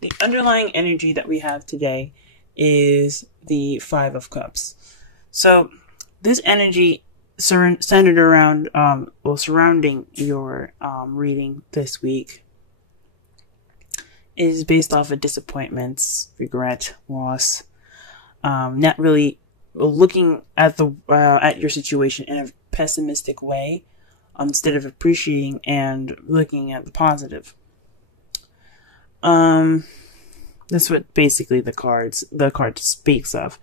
the underlying energy that we have today is the Five of Cups. So this energy centered around, surrounding your reading this week is based off of disappointments, regret, loss, not really looking at at your situation in a pessimistic way, instead of appreciating and looking at the positive. That's what basically the card speaks of.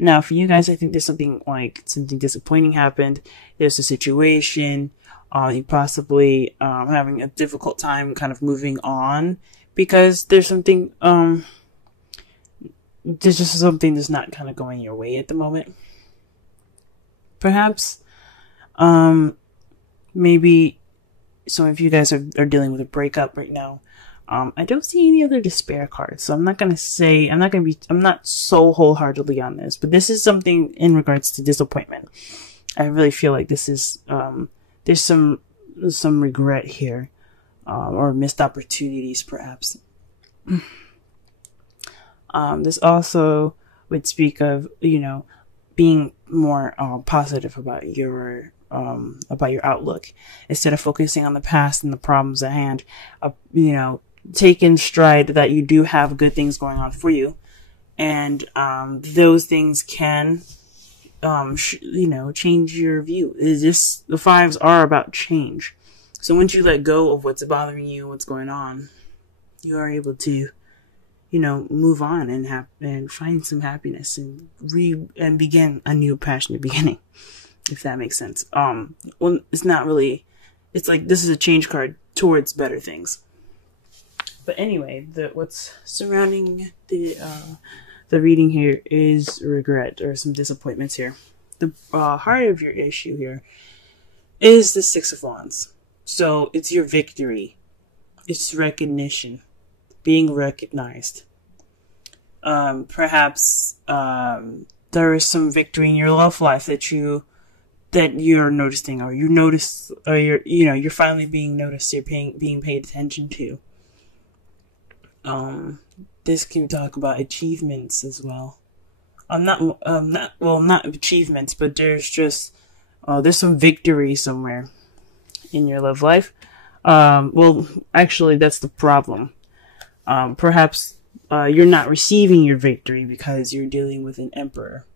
Now, for you guys, I think there's something disappointing happened. There's a situation, you possibly having a difficult time kind of moving on because there's something there's just something that's not kind of going your way at the moment. Perhaps, maybe some of you guys are dealing with a breakup right now. I don't see any other despair cards, so I'm not so wholeheartedly on this, but this is something in regards to disappointment. I really feel like this is, there's some regret here, or missed opportunities perhaps. This also would speak of, being more, positive about your outlook instead of focusing on the past and the problems at hand. Take in stride that you do have good things going on for you, and those things can change your view. The fives are about change. So once you let go of what's bothering you, what's going on, you are able to move on and find some happiness and begin a new passionate beginning, if that makes sense. Well, it's not really, it's like this is a change card towards better things. But anyway, what's surrounding the reading here is regret or some disappointments here. The heart of your issue here is the Six of Wands. So it's your victory. It's recognition, being recognized. Perhaps there is some victory in your love life that you're noticing, or you're finally being noticed. You're being paid attention to. This can talk about achievements as well. Not achievements, but there's just, there's some victory somewhere in your love life. Well, actually, that's the problem. Perhaps, you're not receiving your victory because you're dealing with an emperor.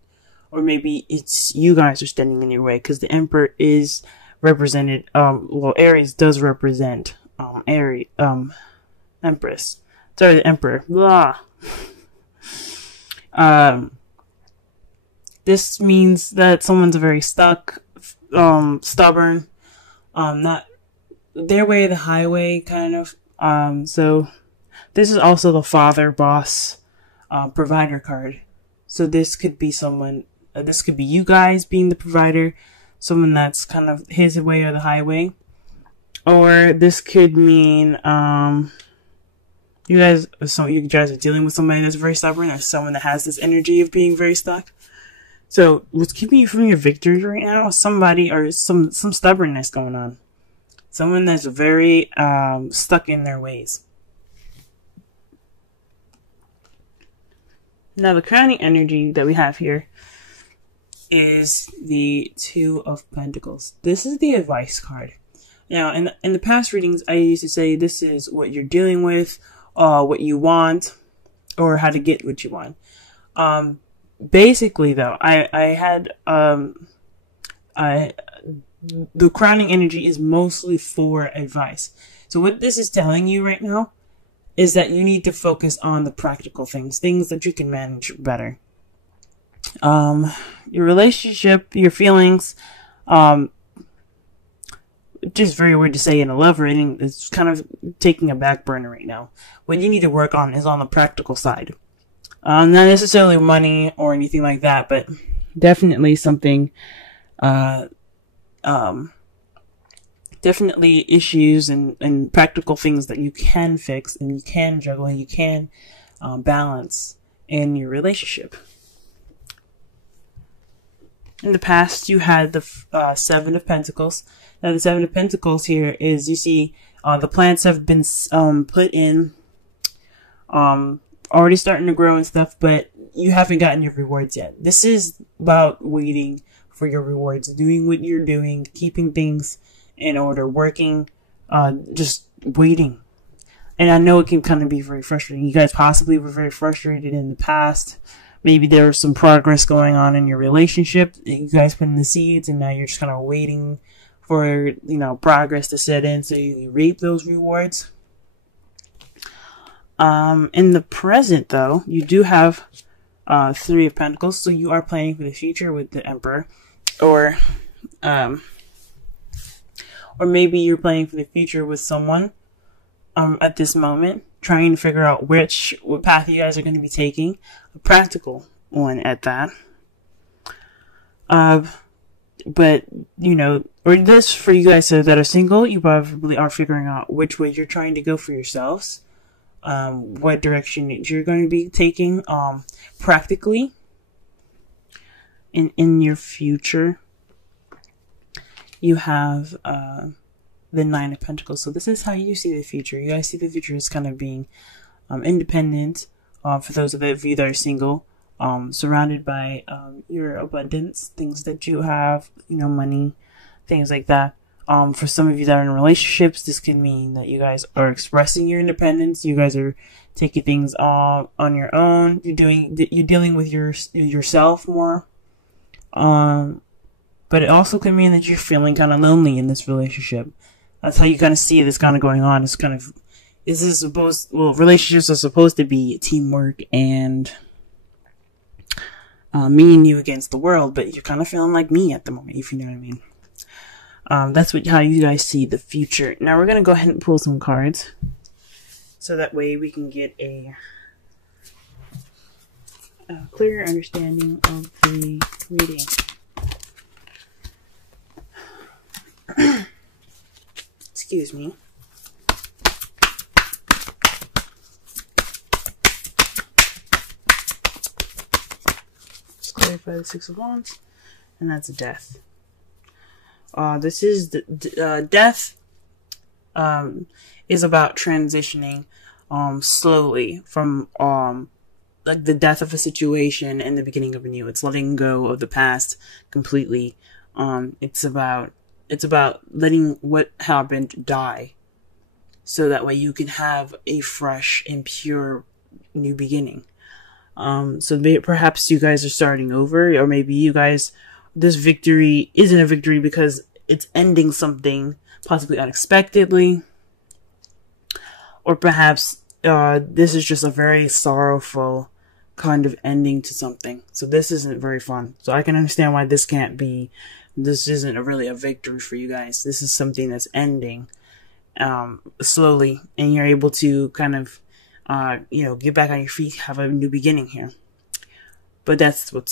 Or maybe it's you guys are standing in your way because the emperor is represented, Aries does represent, Empress. Sorry, the Emperor. Blah. This means that someone's very stuck, stubborn, not their way or the highway, kind of. So this is also the father, boss, provider card. So this could be someone, this could be you guys being the provider, someone that's kind of his way or the highway. Or this could mean, you guys are dealing with somebody that's very stubborn, or someone that has this energy of being very stuck. So what's keeping you from your victory right now is somebody or some stubbornness going on. Someone that's very stuck in their ways. Now the crowning energy that we have here is the Two of Pentacles. This is the advice card. Now in the past readings, I used to say this is what you're dealing with, what you want, or how to get what you want. Basically though, I had, the crowning energy is mostly for advice. So what this is telling you right now is that you need to focus on the practical things that you can manage better. Your relationship, your feelings, just very weird to say in a love reading, it's kind of taking a back burner right now. What you need to work on is on the practical side. Not necessarily money or anything like that, but definitely something, definitely issues and practical things that you can fix and you can juggle and you can balance in your relationship. In the past, you had the Seven of Pentacles. Now, the Seven of Pentacles here is, you see, the plants have been put in already starting to grow and stuff, but you haven't gotten your rewards yet. This is about waiting for your rewards, doing what you're doing, keeping things in order, working, just waiting. And I know it can kind of be very frustrating. You guys possibly were very frustrated in the past. Maybe there was some progress going on in your relationship. You guys put in the seeds, and now you're just kind of waiting for, progress to set in so you reap those rewards. In the present, though, you do have Three of Pentacles, so you are planning for the future with the Emperor, or maybe you're planning for the future with someone at this moment, trying to figure out what path you guys are going to be taking, a practical one at that. But, or this for you guys that are single, you probably are figuring out which way you're trying to go for yourselves. What direction you're going to be taking, practically in your future. You have, the Nine of Pentacles. So this is how you see the future. You guys see the future as kind of being, independent, for those of you that are single, surrounded by, your abundance, things that you have, money, things like that. For some of you that are in relationships, this can mean that you guys are expressing your independence. You guys are taking things on your own. You're dealing with yourself more. But it also can mean that you're feeling kind of lonely in this relationship. That's how you kind of see this kind of going on. It's kind of, relationships are supposed to be teamwork and, me and you against the world, but you're kind of feeling like me at the moment, if you know what I mean. That's how you guys see the future. Now we're going to go ahead and pull some cards, so that way we can get a clearer understanding of the reading. Excuse me. Let's clarify the Six of Wands, and that's Death. This is death. Is about transitioning, slowly from like the death of a situation and the beginning of a new. It's letting go of the past completely. It's about letting what happened die, so that way you can have a fresh and pure new beginning. So perhaps you guys are starting over, or maybe you guys, this victory isn't a victory because it's ending something possibly unexpectedly, or perhaps this is just a very sorrowful kind of ending to something. So this isn't very fun. So I can understand why this isn't really a victory for you guys. This is something that's ending slowly, and you're able to kind of get back on your feet, have a new beginning here. But that's what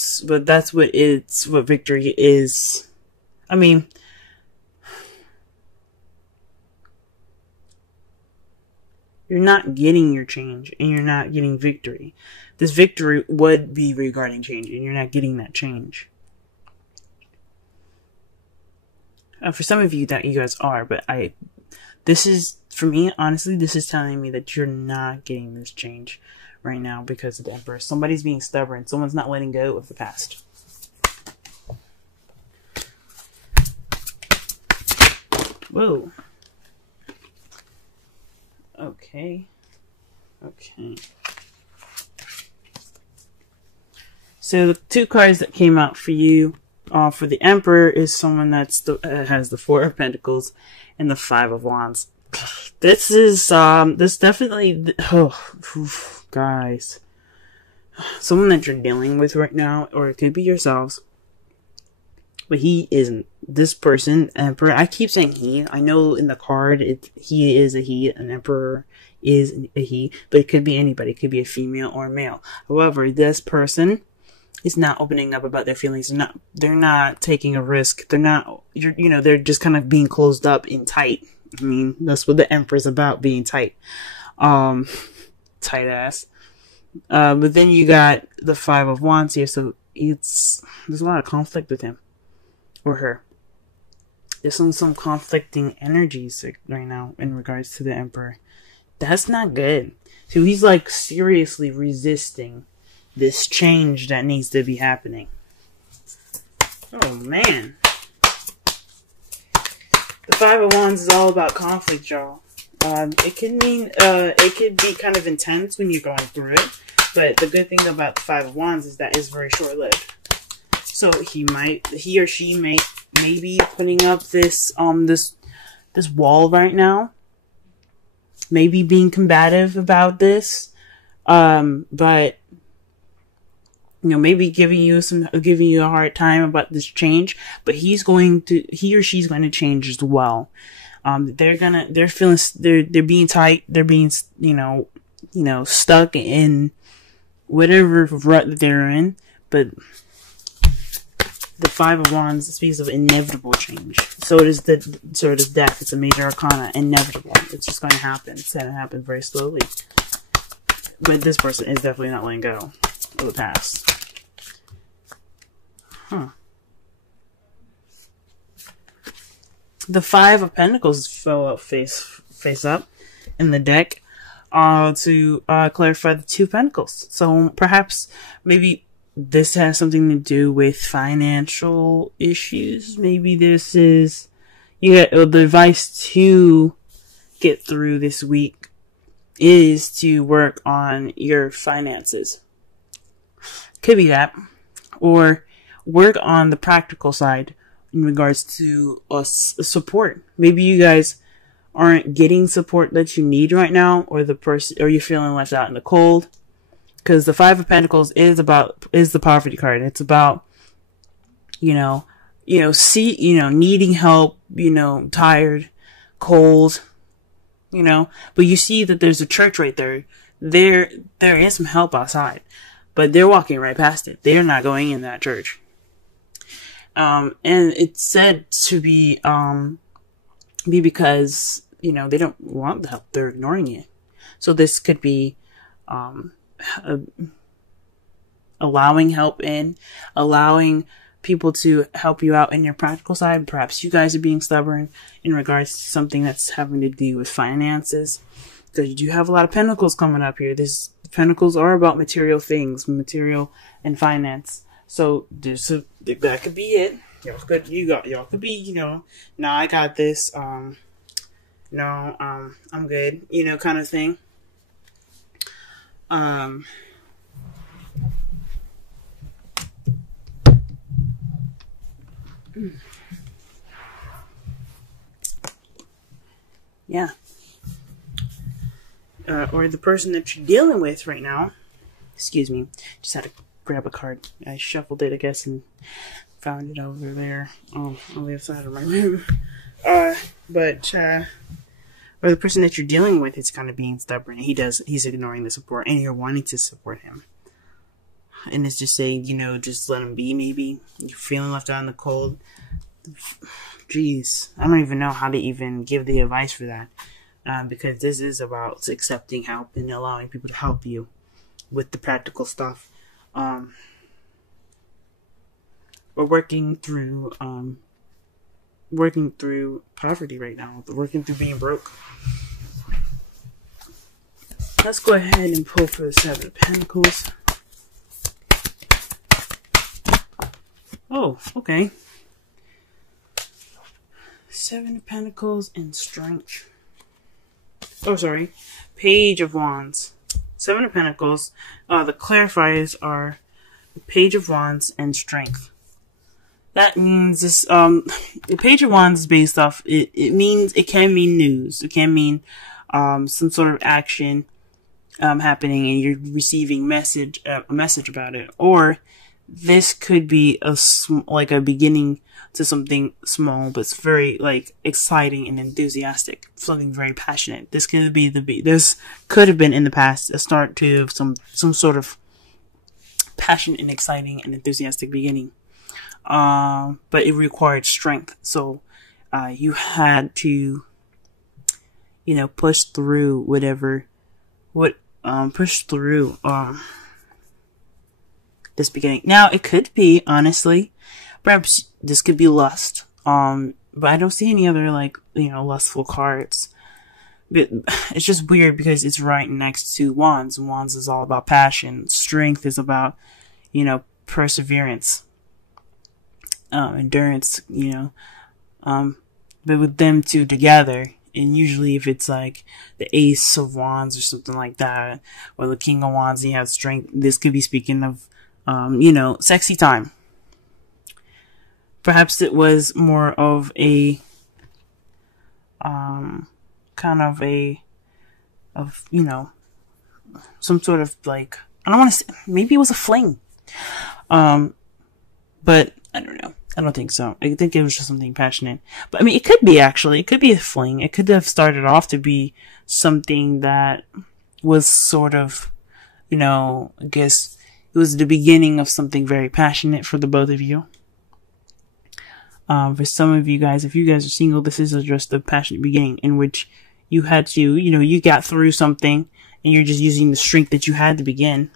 victory is. I mean, you're not getting your change, and you're not getting victory. This victory would be regarding change, and you're not getting that change. For some of you that you guys are, but this is, for me, honestly, this is telling me that you're not getting this change right now because of the Emperor. Somebody's being stubborn. Someone's not letting go of the past. Whoa. Okay. So the two cards that came out for you, for the Emperor, is someone that's has the Four of Pentacles and the Five of Wands. This is this definitely, guys, someone that you're dealing with right now, or it could be yourselves. But he isn't. This person, Emperor, I keep saying he. I know in the card, he is a he. An Emperor is a he. But it could be anybody. It could be a female or a male. However, this person is not opening up about their feelings. They're not taking a risk. They're just kind of being closed up and tight. I mean, that's what the Emperor's about, being tight. Tight ass. But then you got the Five of Wands here, so there's a lot of conflict with him. Or her. There's some conflicting energies right now in regards to the Emperor. That's not good. So he's like seriously resisting this change that needs to be happening. Oh man. The Five of Wands is all about conflict, y'all. It can mean, it could be kind of intense when you're going through it. But the good thing about the Five of Wands is that it's very short-lived. So he or she may be putting up this wall right now. Maybe being combative about this. But maybe giving you a hard time about this change, but he or she's going to change as well. They're being tight. They're being, stuck in whatever rut that they're in. But the Five of Wands speaks of inevitable change. So does death. It's a major arcana. Inevitable. It's just going to happen. It's going to happen very slowly. But this person is definitely not letting go of the past. The Five of Pentacles fell out face up in the deck to clarify the Two of Pentacles. So perhaps maybe this has something to do with financial issues. Maybe this is the advice to get through this week is to work on your finances. Could be that. Or work on the practical side in regards to support. Maybe you guys aren't getting support that you need right now, or you're feeling left out in the cold. Because the Five of Pentacles is the poverty card. It's about, needing help, tired, cold, but you see that there's a church right there. There is some help outside, but they're walking right past it. They're not going in that church. And it's said to be because, they don't want the help. They're ignoring it. So this could be, allowing help in, allowing people to help you out in your practical side. Perhaps you guys are being stubborn in regards to something that's having to do with finances. Because you do have a lot of pentacles coming up here. Pentacles are about material things, material and finance. So that could be it. Y'all could be, nah, I got this. I'm good. Kind of thing. Yeah. Or the person that you're dealing with right now. Excuse me. Just had to grab a card. I shuffled it, I guess, and found it over there on the other side of my room. Or the person that you're dealing with is kind of being stubborn. He's ignoring the support, and you're wanting to support him. And it's just saying, just let him be, maybe. You're feeling left out in the cold. Jeez. I don't even know how to even give the advice for that. Because this is about accepting help and allowing people to help you with the practical stuff. We're working through poverty right now. Working through being broke. Let's go ahead and pull for the Seven of Pentacles. Oh, okay. Seven of Pentacles and Strength. Oh, sorry. Page of Wands. Seven of Pentacles. The clarifiers are the Page of Wands and Strength. That means this, the Page of Wands is based off, it can mean news. It can mean, some sort of action, happening and you're receiving a message about it. Or this could be like a beginning to something small, but it's very exciting and enthusiastic, something very passionate. This could have been in the past a start to some sort of passionate and exciting and enthusiastic beginning. But it required strength. So, you had to, push through this beginning. Now, it could be, honestly, perhaps this could be lust. But I don't see any other, lustful cards. it's just weird because it's right next to Wands. Wands is all about passion. Strength is about, perseverance, endurance, but with them two together, and usually if it's like the Ace of Wands or something like that, or the King of Wands, and you have strength, this could be speaking of, sexy time. Perhaps it was more of a, some sort of like, I don't want to say, maybe it was a fling. But I don't know. I don't think so. I think it was just something passionate. But I mean, it could be actually. It could be a fling. It could have started off to be something that was sort of, I guess it was the beginning of something very passionate for the both of you. For some of you guys, if you guys are single, this is just a passionate beginning in which you had to, you got through something and you're just using the strength that you had to begin.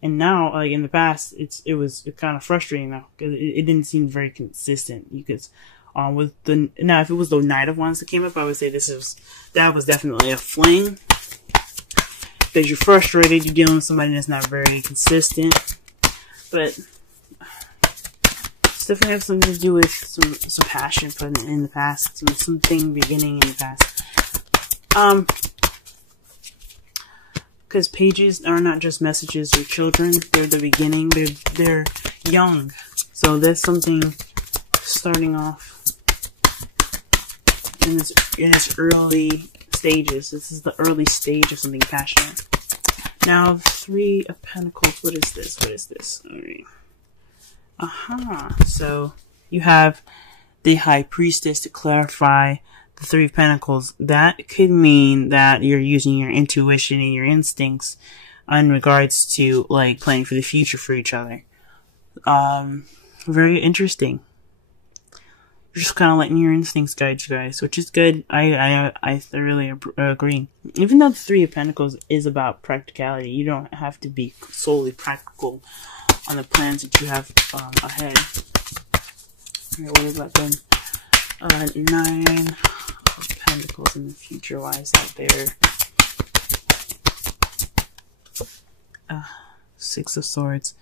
And now, like in the past, it was kind of frustrating now because it didn't seem very consistent. Because, if it was the Knight of Wands that came up, I would say that was definitely a fling. Because you're frustrated, you're dealing with somebody that's not very consistent. But it's definitely has something to do with some passion put in the past, something beginning in the past. Because pages are not just messages or children, they're the beginning, they're young. So there's something starting off in its early stages. This is the early stage of something passionate. Now, Three of Pentacles, what is this? Alright. So you have the High Priestess to clarify the Three of Pentacles. That could mean that you're using your intuition and your instincts in regards to like planning for the future for each other. Very interesting. You're just kind of letting your instincts guide you guys, which is good. I thoroughly agree. Even though the Three of Pentacles is about practicality, you don't have to be solely practical on the plans that you have ahead. Alright, what about them? 9 of Pentacles in the future. Why is that there? 6 of Swords.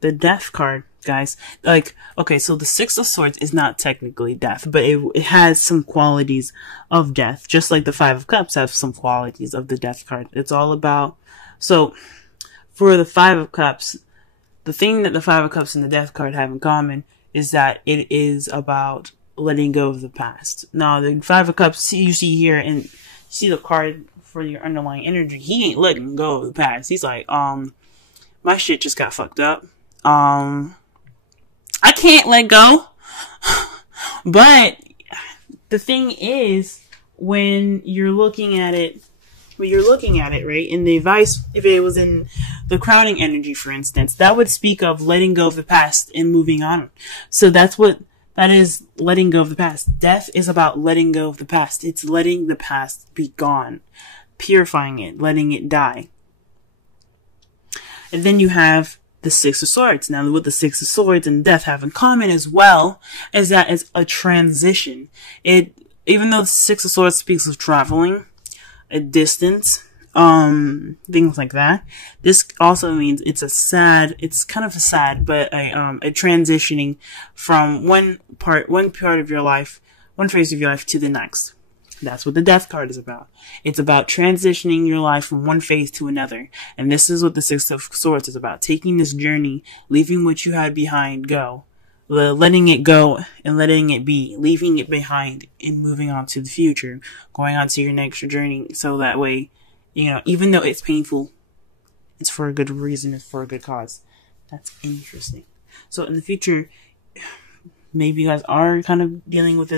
The Death card, guys. Like, okay, so the 6 of Swords is not technically death, but it has some qualities of death. Just like the 5 of Cups have some qualities of the Death card. It's all about... So, for the 5 of Cups, the thing that the 5 of Cups and the Death card have in common is that it is about letting go of the past. Now, the 5 of Cups, you see here, and see the card for your underlying energy, he ain't letting go of the past. He's like, my shit just got fucked up. I can't let go. But the thing is, when you're looking at it, right, in the advice, if it was in the crowning energy, for instance, that would speak of letting go of the past and moving on. So that is letting go of the past. Death is about letting go of the past. It's letting the past be gone, purifying it, letting it die. And then you have the 6 of Swords. Now, what the 6 of Swords and Death have in common as well is that it's a transition. Even though the 6 of Swords speaks of traveling, a distance, things like that, this also means it's kind of a sad, but a transitioning from one part of your life, one phase of your life to the next. That's what the Death card is about. It's about transitioning your life from one phase to another. And this is what the 6 of Swords is about. Taking this journey, leaving what you had behind go. Letting it go and letting it be. Leaving it behind and moving on to the future. Going on to your next journey. So that way, even though it's painful, it's for a good reason. It's for a good cause. That's interesting. So in the future, maybe you guys are kind of dealing with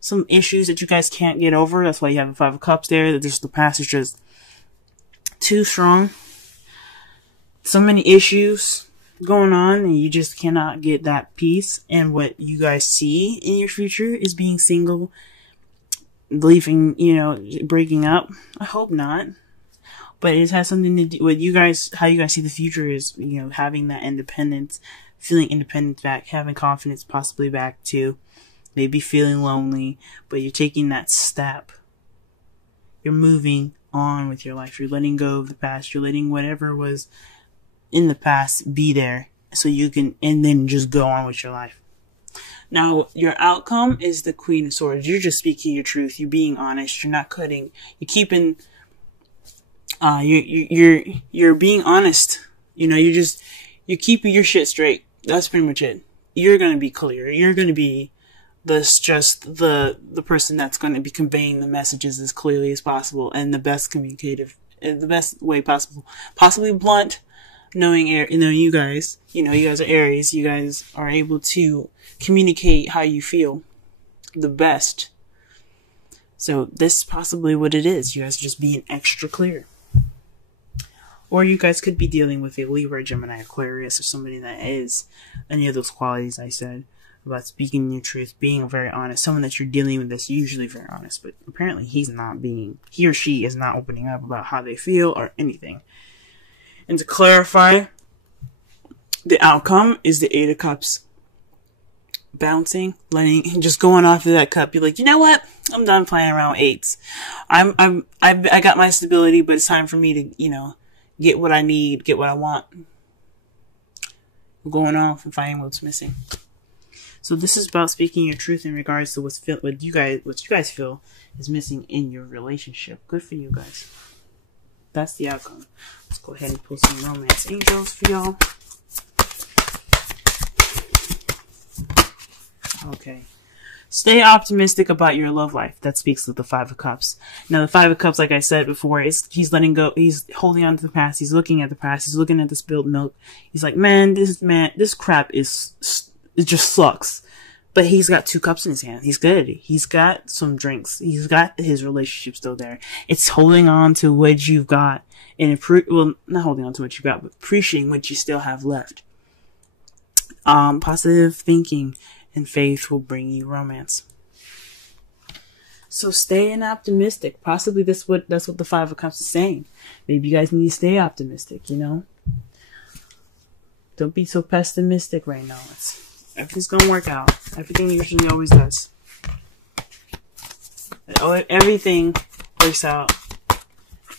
some issues that you guys can't get over. That's why you have the 5 of Cups there. That the past is just too strong. So many issues going on, and you just cannot get that peace. And what you guys see in your future is being single, leaving, breaking up. I hope not. But it has something to do with how you guys see the future is, having that independence, feeling independent back, having confidence possibly back too, maybe feeling lonely, but you're taking that step You're moving on with your life. You're letting go of the past. You're letting whatever was in the past be there so you can, and then just go on with your life. Now, your outcome is the Queen of Swords. You're just speaking your truth. You're being honest. You're not cutting. You're keeping, you're being honest. You know, you're keeping your shit straight. That's pretty much it. You're going to be clear. You're going to be the person that's going to be conveying the messages as clearly as possible and the best communicative, the best way possible. Possibly blunt, knowing you guys, you guys are Aries. You guys are able to communicate how you feel the best. So this is possibly what it is. You guys are just being extra clear. Or you guys could be dealing with a Libra, Gemini, Aquarius, or somebody that is any of those qualities I said about speaking your truth, being very honest. Someone that you're dealing with that's usually very honest, but apparently he or she is not opening up about how they feel or anything. And to clarify, the outcome is the Eight of Cups. Bouncing, just going off of that cup. You're like, you know what? I'm done playing around with eights. I got my stability, but it's time for me to, get what I need, get what I want. I'm going off and finding what's missing. So this is about speaking your truth in regards to what you guys feel is missing in your relationship. Good for you guys. That's the outcome. Let's go ahead and pull some romance angels for y'all. Okay. Stay optimistic about your love life. That speaks to the Five of Cups. Now, the Five of Cups, like I said before, he's letting go. He's holding on to the past. He's looking at the past. He's looking at the spilled milk. He's like, this crap it just sucks. But he's got 2 cups in his hand. He's good. He's got some drinks. He's got his relationship still there. It's holding on to what you've got and not holding on to what you got, but appreciating what you still have left. Positive thinking and faith will bring you romance. So staying optimistic. Possibly that's what the Five of Cups is saying. Maybe you guys need to stay optimistic, Don't be so pessimistic right now. Everything's gonna work out. Everything usually always does. Everything works out.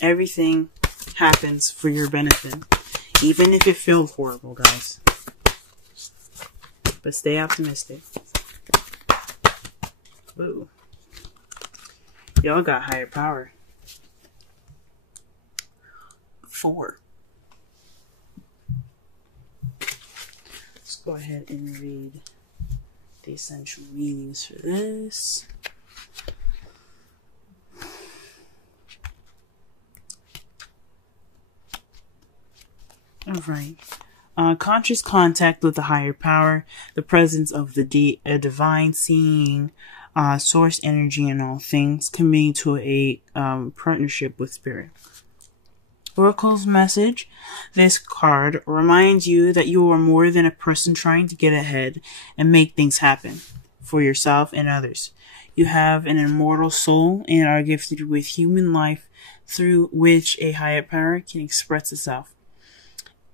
Everything happens for your benefit. Even if it feels horrible, guys. But stay optimistic. Whoa. Y'all got higher power. 4. Let's go ahead and read the essential meanings for this. Alright. Conscious contact with the higher power, the presence of the divine seeing, source energy in all things, committing to a partnership with spirit. Oracle's message. This card reminds you that you are more than a person trying to get ahead and make things happen for yourself and others. You have an immortal soul and are gifted with human life through which a higher power can express itself.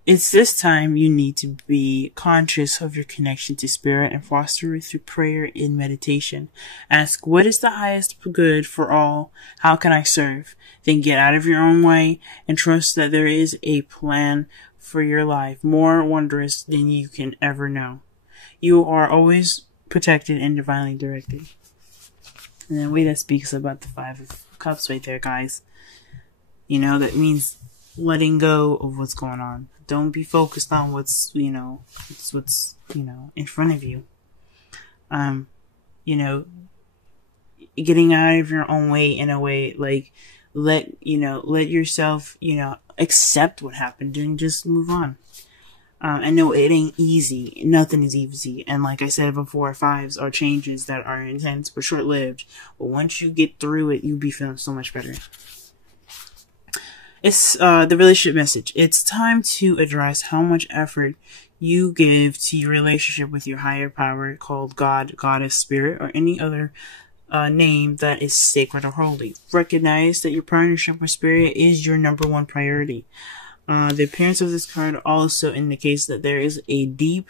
It's this time you need to be conscious of your connection to spirit and foster it through prayer and meditation. Ask, what is the highest good for all? How can I serve? Then get out of your own way and trust that there is a plan for your life more wondrous than you can ever know. You are always protected and divinely directed. And the way that speaks about the Five of Cups right there, guys. That means letting go of what's going on. Don't be focused on what's in front of you. Getting out of your own way in a way, like, let yourself, accept what happened and just move on. I know it ain't easy. Nothing is easy. And like I said before, fives are changes that are intense but short-lived. But once you get through it, you'll be feeling so much better. It's the relationship message. It's time to address how much effort you give to your relationship with your higher power, called God, Goddess, Spirit, or any other name that is sacred or holy. Recognize that your partnership with Spirit is your number one priority. The appearance of this card also indicates that there is a deep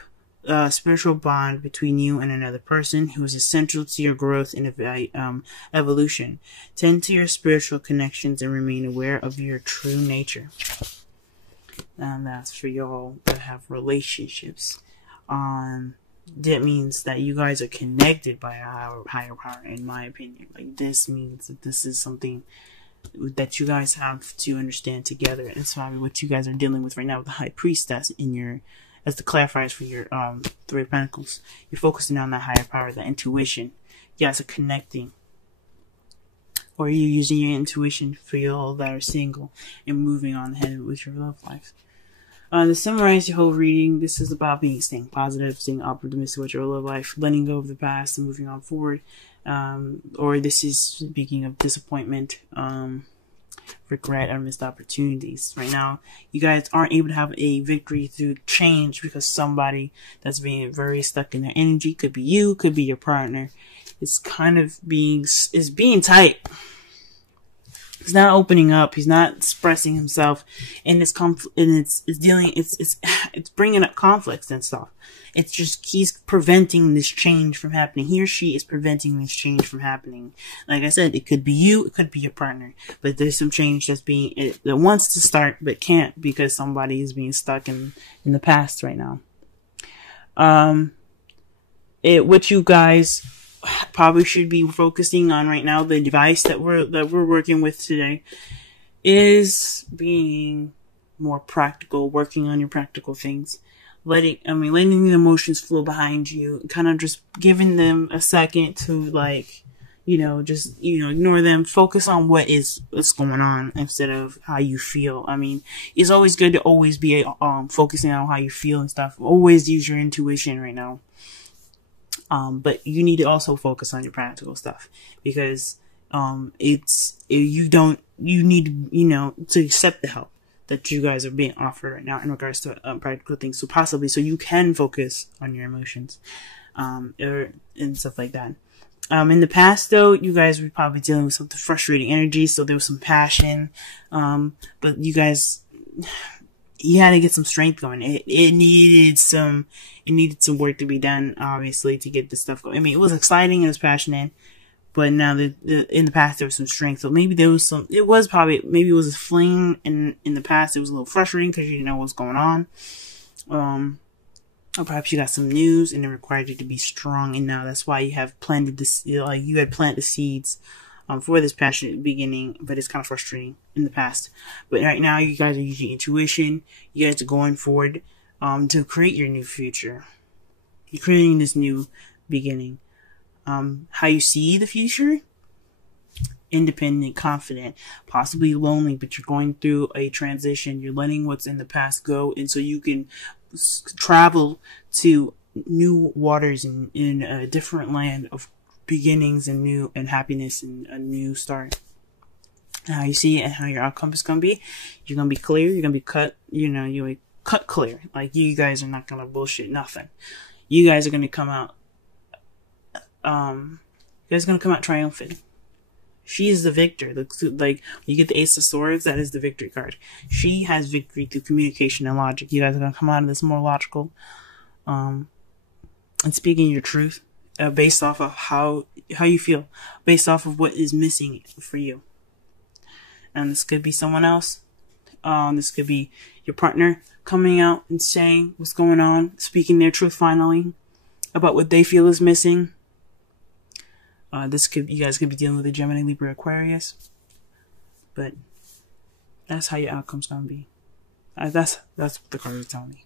spiritual bond between you and another person who is essential to your growth and evolution. Tend to your spiritual connections and remain aware of your true nature. And that's for y'all that have relationships. That means that you guys are connected by a higher power, in my opinion. Like, this means that this is something that you guys have to understand together. And it's probably what you guys are dealing with right now with the High Priestess in your, as the clarifiers for your Three of Pentacles. You're focusing on that higher power, that intuition. You guys are connecting. Or you're using your intuition for y'all that are single and moving on ahead with your love life. To summarize your whole reading, this is about staying positive, staying optimistic with your love life, letting go of the past and moving on forward. Or this is speaking of disappointment, regret, or missed opportunities. Right now, you guys aren't able to have a victory through change because somebody that's being very stuck in their energy, could be you, could be your partner, it's kind of being tight. He's not opening up. He's not expressing himself, and it's bringing up conflicts and stuff. It's just, he's preventing this change from happening. He or she is preventing this change from happening. Like I said, it could be you, it could be your partner, but there's some change that wants to start but can't because somebody is being stuck in the past right now. What you guys probably should be focusing on right now, the device that we're working with today, is being more practical, working on your practical things, letting the emotions flow behind you, kind of just giving them a second to ignore them, focus on what's going on instead of how you feel. It's always good to always be focusing on how you feel and stuff. Always use your intuition right now. But you need to also focus on your practical stuff because, you need, to accept the help that you guys are being offered right now in regards to practical things. So you can focus on your emotions, and stuff like that. In the past though, you guys were probably dealing with some frustrating energy. So there was some passion, but you had to get some strength going. It needed some work to be done, obviously, to get this stuff going. It was exciting, it was passionate, but now in the past there was some strength. So maybe maybe it was a fling in the past. It was a little frustrating because you didn't know what was going on. Or perhaps you got some news and it required you to be strong, and now that's why you have planted this, you had planted the seeds for this passionate beginning, but it's kind of frustrating in the past. But right now, you guys are using intuition. You guys are going forward to create your new future. You're creating this new beginning. How you see the future? Independent, confident, possibly lonely, but you're going through a transition. You're letting what's in the past go, and so you can travel to new waters in a different land of beginnings and happiness and a new start. How you see it and how your outcome is going to be, you're going to be clear, you're going to be cut, you're cut clear. Like, you guys are not going to bullshit nothing. You guys are going to come out, triumphant. She is the victor. Like, you get the Ace of Swords, that is the victory card. She has victory through communication and logic. You guys are going to come out of this more logical, and speaking your truth, based off of how you feel, based off of what is missing for you. And this could be someone else. This could be your partner coming out and saying what's going on, speaking their truth finally about what they feel is missing. You guys could be dealing with a Gemini, Libra, Aquarius. But that's how your outcome's gonna be. That's what the cards are telling me.